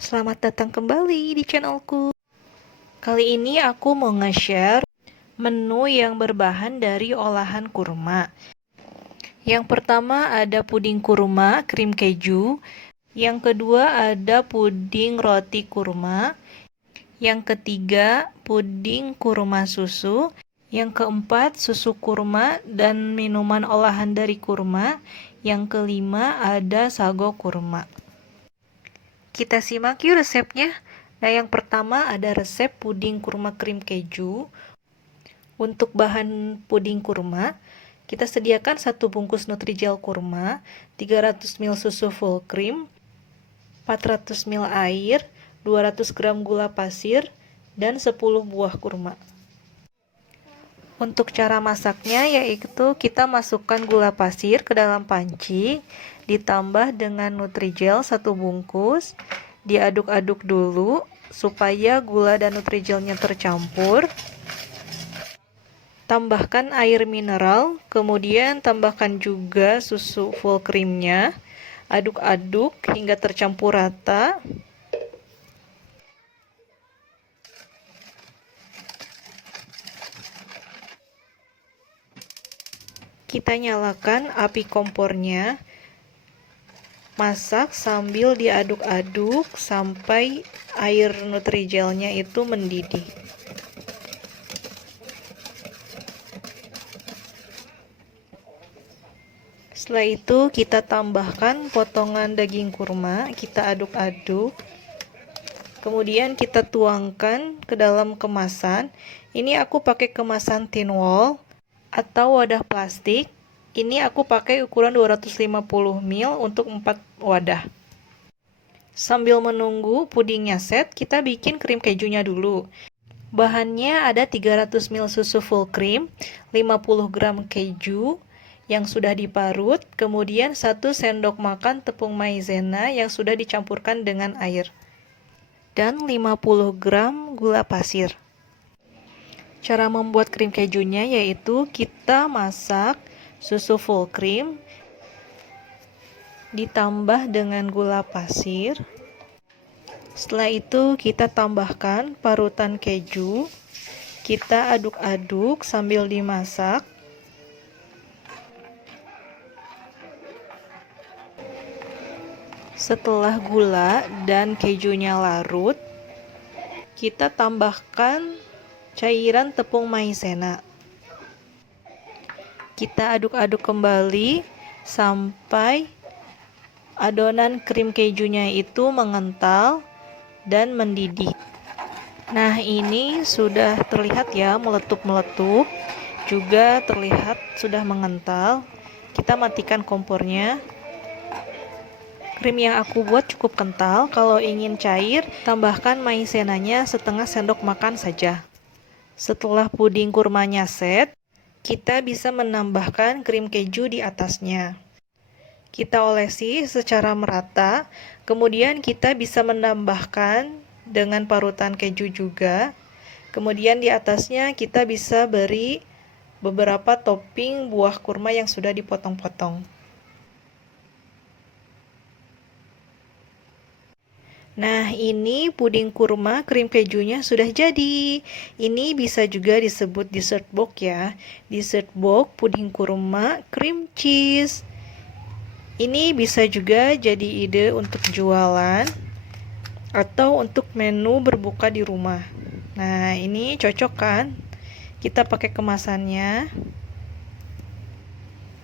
Selamat datang kembali di channelku. Kali ini aku mau nge-share menu yang berbahan dari olahan kurma. Yang pertama ada puding kurma krim keju. Yang kedua ada puding roti kurma. Yang ketiga puding kurma susu. Yang keempat susu kurma dan minuman olahan dari kurma. Yang kelima ada sago kurma. Kita simak yuk resepnya. Nah, yang pertama ada resep puding kurma krim keju. Untuk bahan puding kurma, kita sediakan 1 bungkus Nutrijel kurma, 300 ml susu full cream, 400 ml air, 200 gram gula pasir, dan 10 buah kurma. Untuk cara masaknya yaitu kita masukkan gula pasir ke dalam panci, ditambah dengan Nutrijel 1 bungkus, diaduk-aduk dulu supaya gula dan Nutrijelnya tercampur. Tambahkan air mineral, kemudian tambahkan juga susu full creamnya. Aduk-aduk hingga tercampur rata. Kita nyalakan api kompornya. Masak sambil diaduk-aduk sampai air Nutrijelnya itu mendidih. Setelah itu kita tambahkan potongan daging kurma, kita aduk-aduk. Kemudian kita tuangkan ke dalam kemasan. Ini aku pakai kemasan tin wall atau wadah plastik. Ini aku pakai ukuran 250 ml untuk 4 wadah. Sambil menunggu pudingnya set, kita bikin krim kejunya dulu. Bahannya ada 300 ml susu full cream, 50 gram keju yang sudah diparut, kemudian 1 sendok makan tepung maizena yang sudah dicampurkan dengan air, dan 50 gram gula pasir. Cara membuat krim kejunya yaitu kita masak susu full cream ditambah dengan gula pasir. Setelah itu kita tambahkan parutan keju. Kita aduk-aduk sambil dimasak. Setelah gula dan kejunya larut, kita tambahkan cairan tepung maizena. Kita aduk-aduk kembali sampai adonan krim kejunya itu mengental dan mendidih. Nah, ini sudah terlihat ya, meletup-meletup, juga terlihat sudah mengental. Kita matikan kompornya. Krim yang aku buat cukup kental. Kalau ingin cair, tambahkan maizenanya setengah sendok makan saja. Setelah puding kurmanya set, kita bisa menambahkan krim keju di atasnya. Kita olesi secara merata, kemudian kita bisa menambahkan dengan parutan keju juga. Kemudian di atasnya kita bisa beri beberapa topping buah kurma yang sudah dipotong-potong. Nah, ini puding kurma krim kejunya sudah jadi. Ini bisa juga disebut dessert box ya. Dessert box puding kurma cream cheese. Ini bisa juga jadi ide untuk jualan atau untuk menu berbuka di rumah. Nah, ini cocok kan? Kita pakai kemasannya.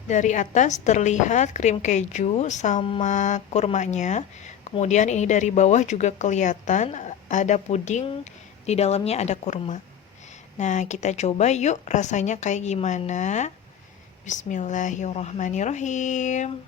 Dari atas terlihat krim keju sama kurmanya. Kemudian ini dari bawah juga kelihatan ada puding, di dalamnya ada kurma. Nah, kita coba yuk rasanya kayak gimana. Bismillahirrahmanirrahim.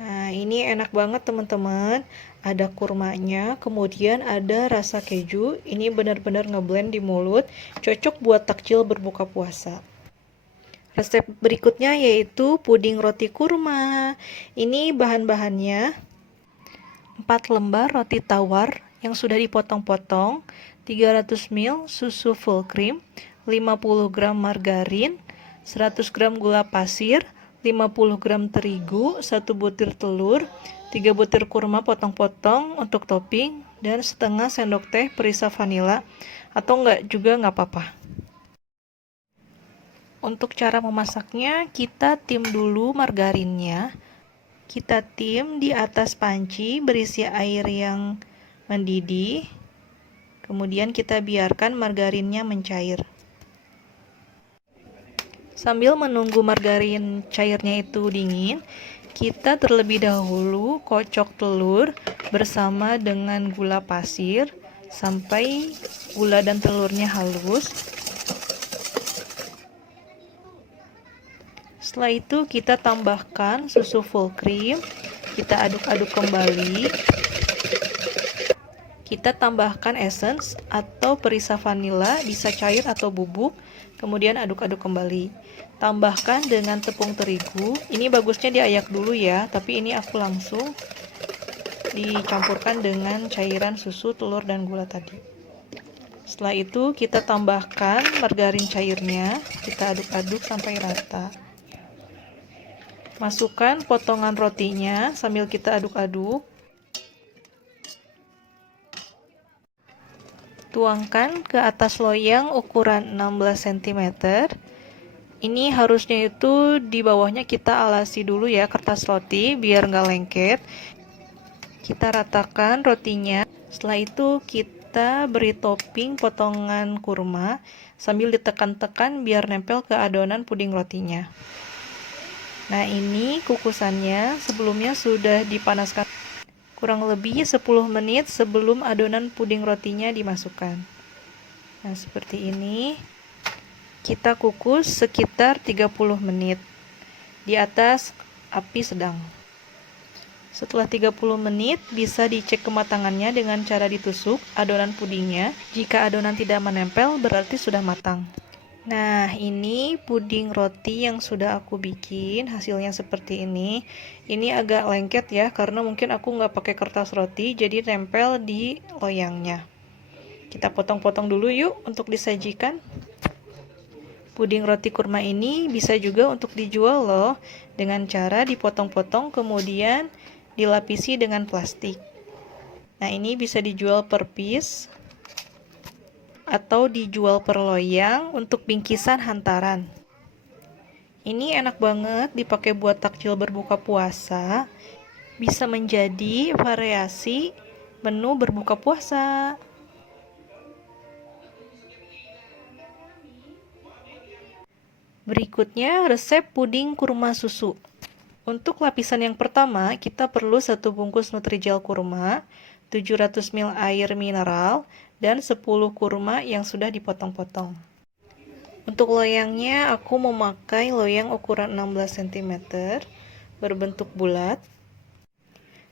Nah, ini enak banget teman-teman. Ada kurmanya, kemudian ada rasa keju. Ini benar-benar ngeblend di mulut. Cocok buat takjil berbuka puasa. Resep berikutnya yaitu puding roti kurma. Ini bahan-bahannya: 4 lembar roti tawar yang sudah dipotong-potong, 300 ml susu full cream, 50 gram margarin, 100 gram gula pasir, 50 gram terigu, 1 butir telur, 3 butir kurma potong-potong untuk topping, dan setengah sendok teh perisa vanila, atau enggak juga nggak apa-apa. Untuk cara memasaknya, kita tim dulu margarinnya. Kita tim di atas panci berisi air yang mendidih. Kemudian kita biarkan margarinnya mencair. Sambil menunggu margarin cairnya itu dingin, kita terlebih dahulu kocok telur bersama dengan gula pasir sampai gula dan telurnya halus. Setelah itu kita tambahkan susu full cream, kita aduk-aduk kembali. Kita tambahkan essence atau perisa vanila, bisa cair atau bubuk, kemudian aduk-aduk kembali. Tambahkan dengan tepung terigu, ini bagusnya diayak dulu ya, tapi ini aku langsung dicampurkan dengan cairan susu, telur, dan gula tadi. Setelah itu kita tambahkan margarin cairnya, kita aduk-aduk sampai rata. Masukkan potongan rotinya sambil kita aduk-aduk. Tuangkan ke atas loyang ukuran 16 cm. Ini harusnya itu di bawahnya kita alasi dulu ya kertas roti biar nggak lengket. Kita ratakan rotinya. Setelah itu kita beri topping potongan kurma sambil ditekan-tekan biar nempel ke adonan puding rotinya. Nah, ini kukusannya sebelumnya sudah dipanaskan kurang lebih 10 menit sebelum adonan puding rotinya dimasukkan. Nah, seperti ini. Kita kukus sekitar 30 menit di atas api sedang. Setelah 30 menit, bisa dicek kematangannya dengan cara ditusuk adonan pudingnya. Jika adonan tidak menempel, berarti sudah matang. Nah, ini puding roti yang sudah aku bikin, hasilnya seperti ini. Ini agak lengket ya, karena mungkin aku nggak pakai kertas roti, jadi nempel di loyangnya. Kita potong-potong dulu yuk untuk disajikan. Puding roti kurma ini bisa juga untuk dijual loh, dengan cara dipotong-potong kemudian dilapisi dengan plastik. Nah, ini bisa dijual per piece atau dijual per loyang untuk bingkisan hantaran. Ini enak banget dipakai buat takjil berbuka puasa. Bisa menjadi variasi menu berbuka puasa. Berikutnya resep puding kurma susu. Untuk lapisan yang pertama, kita perlu 1 bungkus Nutrijel kurma, 700 ml air mineral, dan 10 kurma yang sudah dipotong-potong. Untuk loyangnya, aku memakai loyang ukuran 16 cm, berbentuk bulat.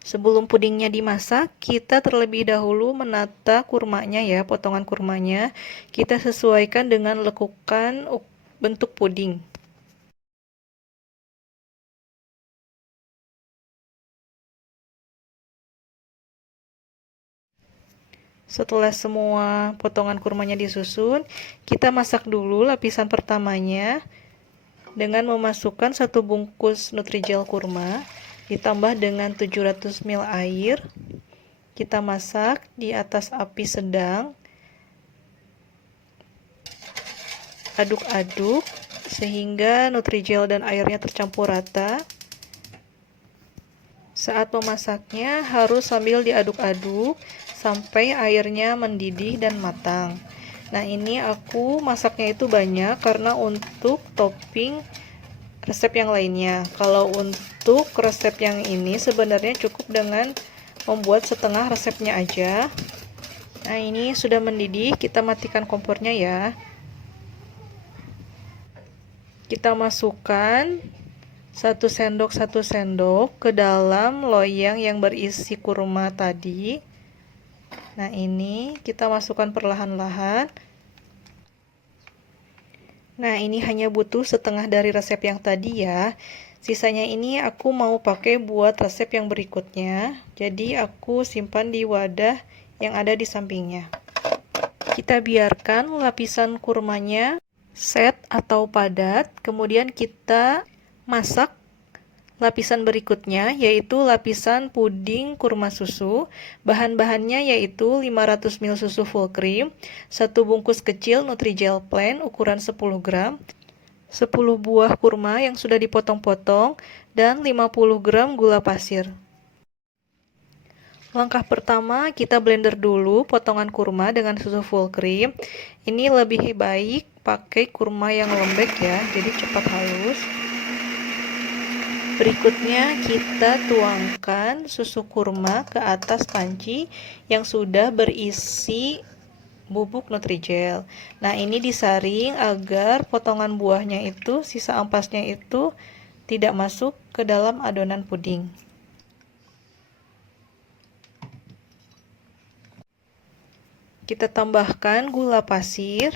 Sebelum pudingnya dimasak, kita terlebih dahulu menata kurmanya ya, potongan kurmanya. Kita sesuaikan dengan lekukan bentuk puding. Setelah semua potongan kurmanya disusun, kita masak dulu lapisan pertamanya dengan memasukkan 1 bungkus Nutrijel kurma ditambah dengan 700 ml air. Kita masak di atas api sedang. Aduk-aduk sehingga Nutrijel dan airnya tercampur rata. Saat memasaknya harus sambil diaduk-aduk sampai airnya mendidih dan matang. Nah, ini aku masaknya itu banyak karena untuk topping resep yang lainnya. Kalau untuk resep yang ini sebenarnya cukup dengan membuat setengah resepnya aja. Nah, ini sudah mendidih, kita matikan kompornya ya. Kita masukkan 1 sendok ke dalam loyang yang berisi kurma tadi. Nah, ini kita masukkan perlahan-lahan. Nah, ini hanya butuh setengah dari resep yang tadi ya. Sisanya ini aku mau pakai buat resep yang berikutnya. Jadi aku simpan di wadah yang ada di sampingnya. Kita biarkan lapisan kurmanya set atau padat. Kemudian kita masak Lapisan berikutnya yaitu lapisan puding kurma susu. Bahan-bahannya yaitu 500 ml susu full cream, 1 bungkus kecil Nutrijel plain ukuran 10 gram, 10 buah kurma yang sudah dipotong-potong, dan 50 gram gula pasir. Langkah pertama, kita blender dulu potongan kurma dengan susu full cream. Ini lebih baik pakai kurma yang lembek ya, jadi cepat halus. Berikutnya kita tuangkan susu kurma ke atas panci yang sudah berisi bubuk Nutrijel. Nah, ini disaring agar potongan buahnya itu, sisa ampasnya itu tidak masuk ke dalam adonan puding. Kita tambahkan gula pasir.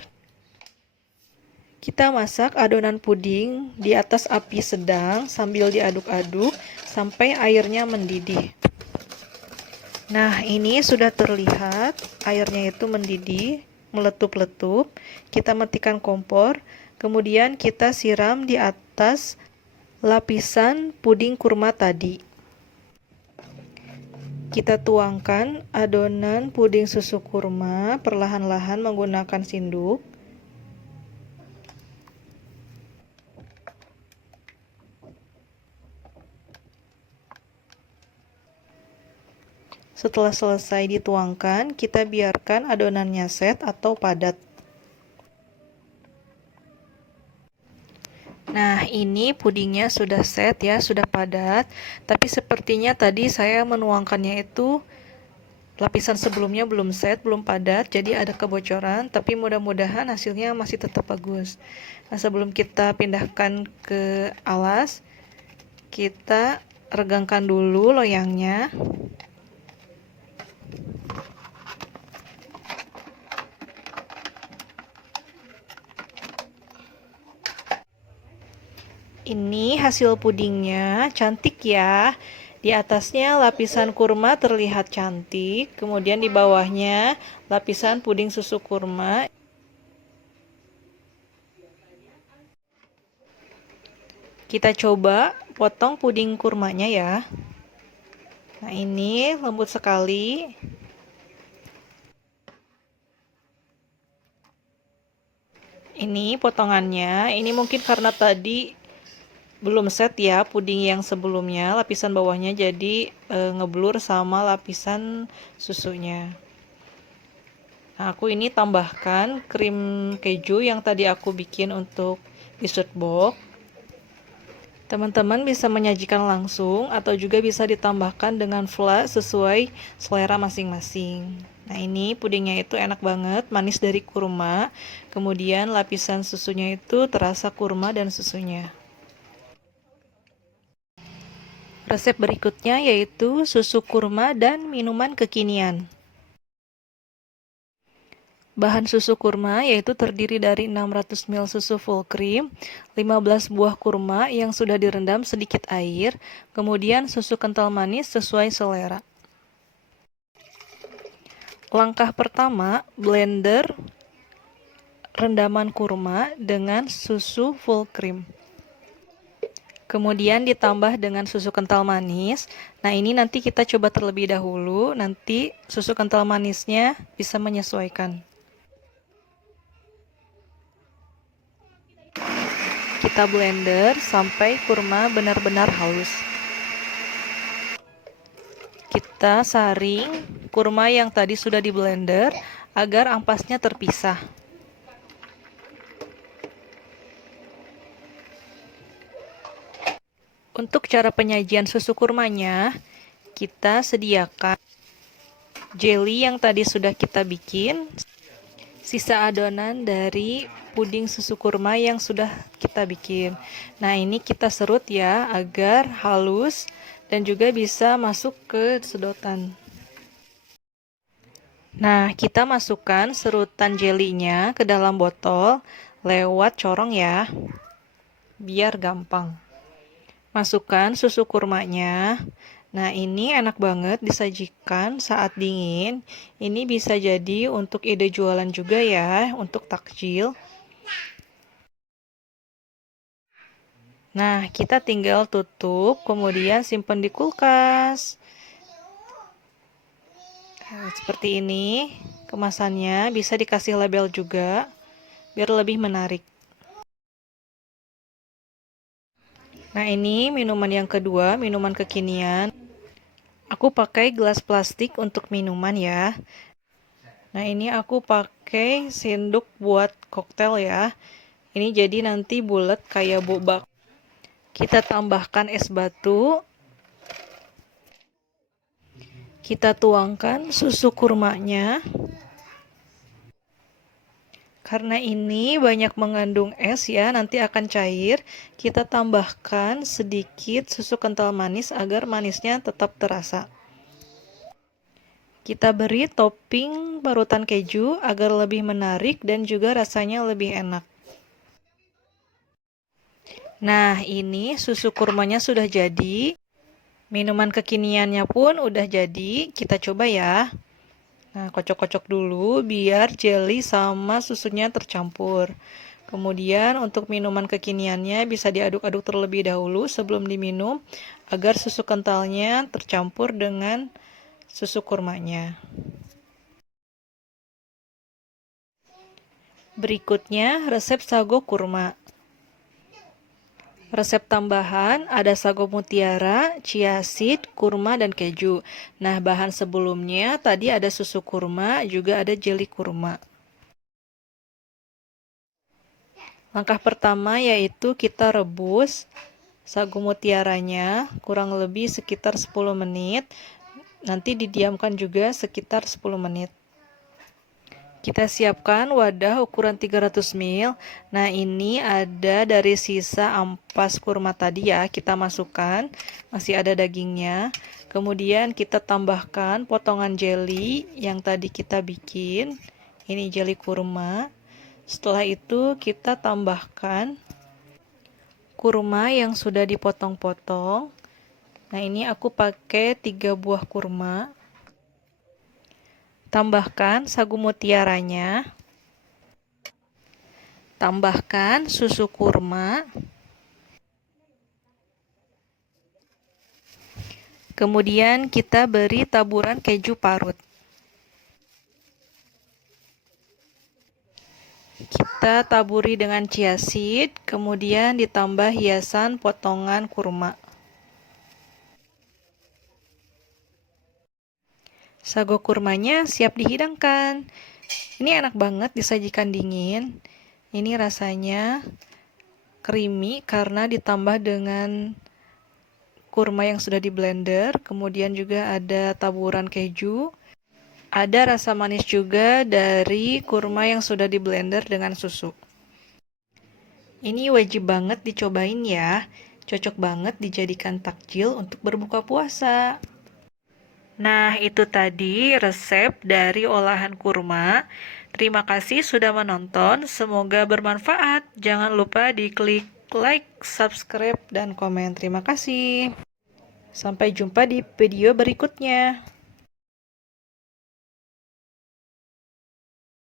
Kita masak adonan puding di atas api sedang sambil diaduk-aduk sampai airnya mendidih. Nah, ini sudah terlihat airnya itu mendidih, meletup-letup. Kita matikan kompor, kemudian kita siram di atas lapisan puding kurma tadi. Kita tuangkan adonan puding susu kurma perlahan-lahan menggunakan sendok. Setelah selesai dituangkan, kita biarkan adonannya set atau padat. Nah, ini pudingnya sudah set ya, sudah padat. Tapi sepertinya tadi saya menuangkannya itu lapisan sebelumnya belum set, belum padat, jadi ada kebocoran. Tapi mudah-mudahan hasilnya masih tetap bagus. Nah, sebelum kita pindahkan ke alas, kita regangkan dulu loyangnya. Ini hasil pudingnya, cantik ya. Di atasnya lapisan kurma terlihat cantik, kemudian di bawahnya lapisan puding susu kurma. Kita coba potong puding kurmanya ya. Nah, ini lembut sekali. Ini potongannya, ini mungkin karena tadi belum set ya puding yang sebelumnya, lapisan bawahnya jadi ngeblur sama lapisan susunya. Nah, aku ini tambahkan krim keju yang tadi aku bikin untuk dessert box. Teman-teman bisa menyajikan langsung atau juga bisa ditambahkan dengan flan sesuai selera masing-masing. Nah, ini pudingnya itu enak banget, manis dari kurma. Kemudian lapisan susunya itu terasa kurma dan susunya. Resep berikutnya yaitu susu kurma dan minuman kekinian. Bahan susu kurma yaitu terdiri dari 600 ml susu full cream, 15 buah kurma yang sudah direndam sedikit air, kemudian susu kental manis sesuai selera. Langkah pertama, blender rendaman kurma dengan susu full cream. Kemudian ditambah dengan susu kental manis. Nah, ini nanti kita coba terlebih dahulu, nanti susu kental manisnya bisa menyesuaikan. Kita blender sampai kurma benar-benar halus. Kita saring kurma yang tadi sudah di blender agar ampasnya terpisah. Untuk cara penyajian susu kurmanya, kita sediakan jelly yang tadi sudah kita bikin, sisa adonan dari puding susu kurma yang sudah kita bikin. Nah, ini kita serut ya agar halus dan juga bisa masuk ke sedotan. Nah, kita masukkan serutan jelinya ke dalam botol lewat corong ya, biar gampang. Masukkan susu kurmanya. Nah, ini enak banget disajikan saat dingin. Ini bisa jadi untuk ide jualan juga ya, untuk takjil. Nah, kita tinggal tutup, kemudian simpan di kulkas. Nah, seperti ini kemasannya, bisa dikasih label juga biar lebih menarik. Nah, ini minuman yang kedua, minuman kekinian. Aku pakai gelas plastik untuk minuman ya. Nah, ini aku pakai sendok buat koktail ya. Ini jadi nanti bulat kayak boba. Kita tambahkan es batu. Kita tuangkan susu kurmanya. Karena ini banyak mengandung es ya, nanti akan cair. Kita tambahkan sedikit susu kental manis agar manisnya tetap terasa. Kita beri topping parutan keju agar lebih menarik dan juga rasanya lebih enak. Nah, ini susu kurmanya sudah jadi. Minuman kekiniannya pun udah jadi. Kita coba ya. Nah, kocok-kocok dulu biar jelly sama susunya tercampur. Kemudian untuk minuman kekiniannya bisa diaduk-aduk terlebih dahulu sebelum diminum agar susu kentalnya tercampur dengan susu kurmanya. Berikutnya resep sago kurma. Resep tambahan ada sago mutiara, chia seed, kurma, dan keju. Nah, bahan sebelumnya tadi ada susu kurma, juga ada jelly kurma. Langkah pertama yaitu kita rebus sagu mutiaranya kurang lebih sekitar 10 menit. Nanti didiamkan juga sekitar 10 menit. Kita siapkan wadah ukuran 300 ml. Nah, ini ada dari sisa ampas kurma tadi ya, kita masukkan. Masih ada dagingnya. Kemudian kita tambahkan potongan jelly yang tadi kita bikin. Ini jelly kurma. Setelah itu kita tambahkan kurma yang sudah dipotong-potong. Nah, ini aku pakai 3 buah kurma. Tambahkan sagu mutiaranya. Tambahkan susu kurma. Kemudian kita beri taburan keju parut. Kita taburi dengan chia seed, kemudian ditambah hiasan potongan kurma. Sago kurmanya siap dihidangkan. Ini enak banget disajikan dingin. Ini rasanya creamy karena ditambah dengan kurma yang sudah di blender, kemudian juga ada taburan keju. Ada rasa manis juga dari kurma yang sudah di blender dengan susu. Ini wajib banget dicobain ya. Cocok banget dijadikan takjil untuk berbuka puasa. Nah, itu tadi resep dari olahan kurma. Terima kasih sudah menonton. Semoga bermanfaat. Jangan lupa diklik like, subscribe, dan komen. Terima kasih. Sampai jumpa di video berikutnya.